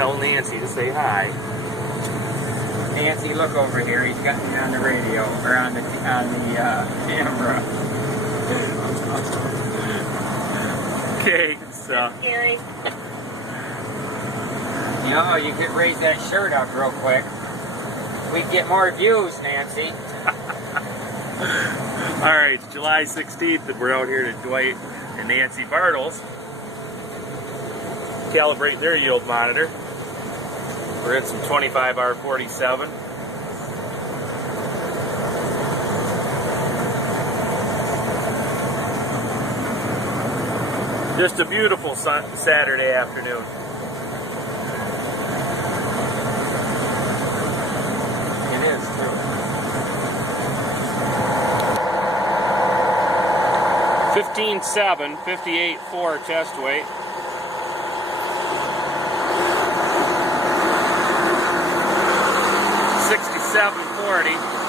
tell Nancy to say hi. Nancy, look over here. He's got me on the radio, or on the camera. Okay, so. Scary. You know, you could raise that shirt up real quick. We'd get more views, Nancy. Alright, it's July 16th and we're out here to Dwight and Nancy Bartle's. Calibrate their yield monitor. We're in some 25 R-47. Just a beautiful Saturday afternoon. It is too. 15.7, 58.4 test weight. 67.40.